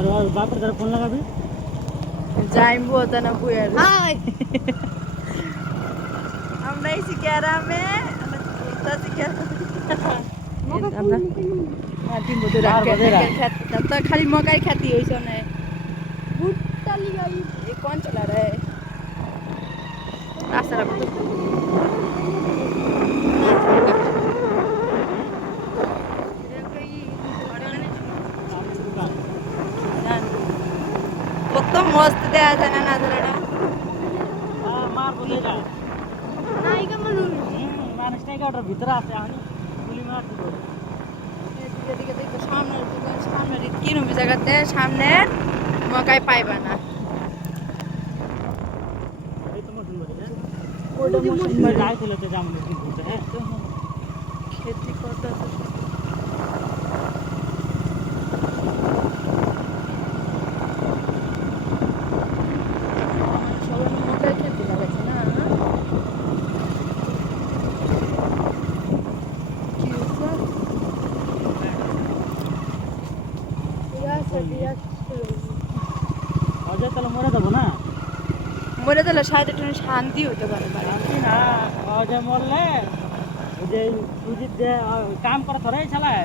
আর বাপের দ্বারা ফোন লাগাবি যাইবো তা না বুয়ার হাই আমরা এসে গ্রামে আমরা तो खाली मकई खेती होइछ ने भुट्टा लिगाई ए कौन चला रहा है रास्ता रखो কত মস্ত দেয়া যায় না নাজারাটা মার বলেগা নাই কা মানুষ মানুষটাই ওটার ভিতরে আছে আমি গুলি মার দিব এদিকে দেখো সামনের দোকান সামনের কি রুমে জায়গাতে সামনে মকাই পাইবা না এই তো মশন বলে ওটা মশন মানে রাই চলেতে যামনে কি বলতে হ্যাঁ खेती করতে আছে সবাই মকাই খেতে লাগাচ্ছে না কি অজয় তাহলে মরে যাবো না মরে গেলে সাইডে একটু শান্তি হতে পারে জানি না অজয় মরলে ওই যে সুজিত যে কাম করে ধরে চালায়